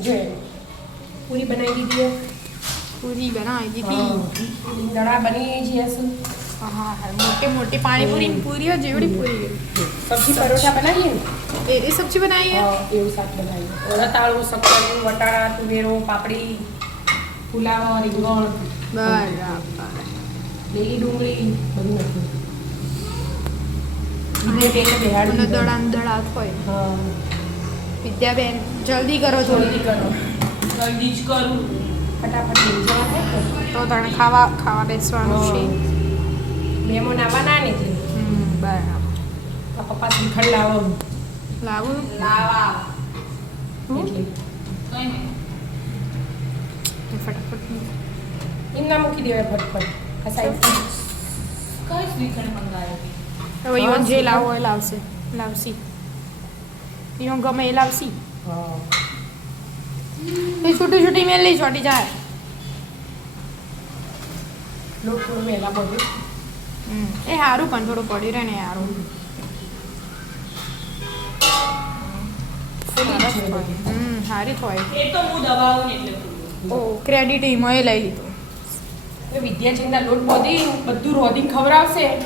જો પૂરી બનાવી દીધી પૂરી બનાવી દીધી દડા બની જશે હા મોટી મોટી પાણીપુરી પૂરીઓ જેવડી પૂરી સબ્જી પરોઠા બનાવીએ ને એ સબ્જી બનાવીએ એવું શાક બનાવીએ રતાળું સક્કરનું વટાણા તુવેરો પાપડી ફુલાવા રીંગણ બરાબર લીલી ડુંગળી બધું નાખ્યું દડા હોય હા વિદ્યાબેન જલ્દી કરો જલ્દી કરો જલ્દી જ કરું ફટાફટ જવા થાય તો તને ખાવા બેસવાનું છે મહેમાન આવવાના ને એટલે બરાબર તો પપ્પા શ્રીખંડ લાવું લાવા એટલે કઈ નહીં ફટાફટ એમ ના મૂકી દેવાય ફટફટ આ સાઈડ કઈ શ્રીખંડ મંગાવ્યો હવે ઈવન જે લાવો એ લાવશી ઈવન ગમે એ લાવશી હા એ છૂટી છૂટી મેં લઈ ચોટી જાય લોટ થોડું વહેલા બધું એ સારું પણ થોડું પડી રહે ને સારું સારી થોય એ તો હું દબાવું ને એટલે ઓ ક્રેડિટ એમાં એ લઈ લીધું એ વિદ્યાચંદા લોટ બધું રોધી ખવડાવશે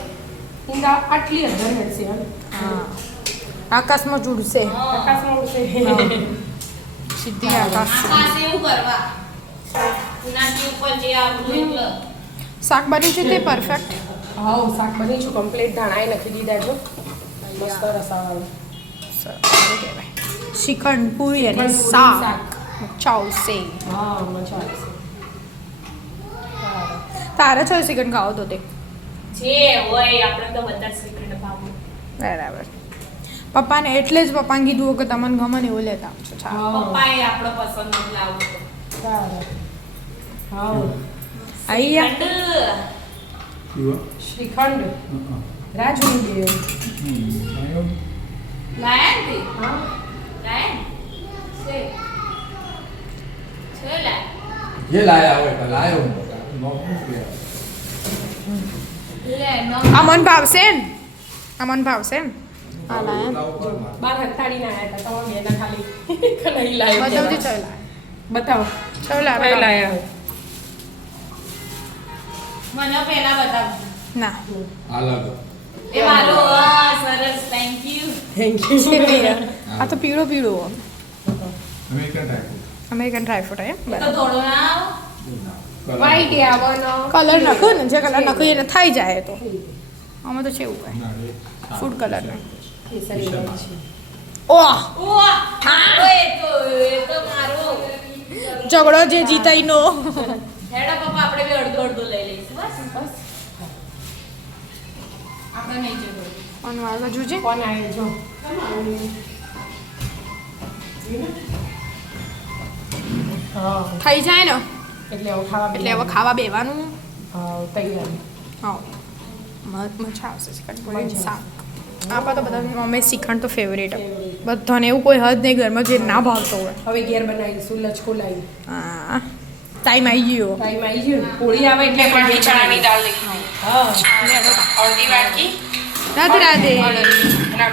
ઇંદા આટલી અંદર હેડશે હા આકાશમાં જુડશે આકાશમાં ઉડશે સીધી આકાશ આકાશ એવું કરવા ઉનાથી ઉપર જે આવતું એટલે શાક બની છે તે પરફેક્ટ હા શાક બની છું કમ્પ્લીટ ધાણાએ નાખી દીધા છો મસ્ત રસાવાળું સારું કહેવાય શ્રીખંડ પૂરી અને શ્રીખંડ પૂરી, શાક શાક. ચાવશે હા મજા આવશે તારે છે શ્રીખંડ ખાવો તો તે જે હોય આપણે તો બધા શ્રીખંડ ભાવું બરાબર પપ્પાને એટલે જ પપ્પાને કીધું કે તમને ગમે ને એવું લેતા આવજો ચા પપ્પાએ આપણો પસંદ જ લાવવો તો સારું હા અહીંયા શ્રીખંડ રાજુ દે લાયા ને હા લાયા છે લાયા ये लाया हुआ है लाया हूँ લે નો અમન ભાવશે ને અમન ભાવશે ને હા લાયા બાર હથાડીને આવ્યા હતા તમારા બેના ખાલી કલાઈ લાવ્યો બતાવજે ચાલ બતાવો ચાલ કઈ લાયા મને પહેલા બતાવજો ના अलग એ મારો સરસ થેન્ક યુ થેન્ક યુ આ તો પીળો પીળો अमेरिकन टाइप અમેરિકન ડ્રાયફ્રૂટ એમ તો બરાબર થોડો ના વાઈટ આવવાનો કલર નાખો ને જે કલર નાખો એને થઈ જાય તો આમાં તો છે એવું હોય ફૂડ કલર ને કેસરી વાઈટ છે ઓહ ઓ એ તો મારો ઝઘડો જે જીતાઈનો હેડા પપ્પા આપણે બે અડધો અડધો લઈ લઈશું બસ બસ આપણે નહીં જવું અને મારી બાજુ છે કોણ આવે જો હા થઈ જાય ને એટલે હવે ખાવા એટલે હવે ખાવા બેવાનું હા તૈયાર હા મજા આવશે શ્રીખંડ પૂરી શાક આપણા તો બધા મમ્મી શ્રીખંડ તો ફેવરેટ બધાને એવું કોઈ હદ નહીં ઘરમાં જે ના ભાવતો હોય હવે ઘેર બનાવીશું લચકો લાવી હા ટાઈમ આવી ગયો ટાઈમ આવી ગયો ને હોળી આવે એટલે પણ ચણાની દાળ લઈ હા અડધી વાટકી રાધે રાધે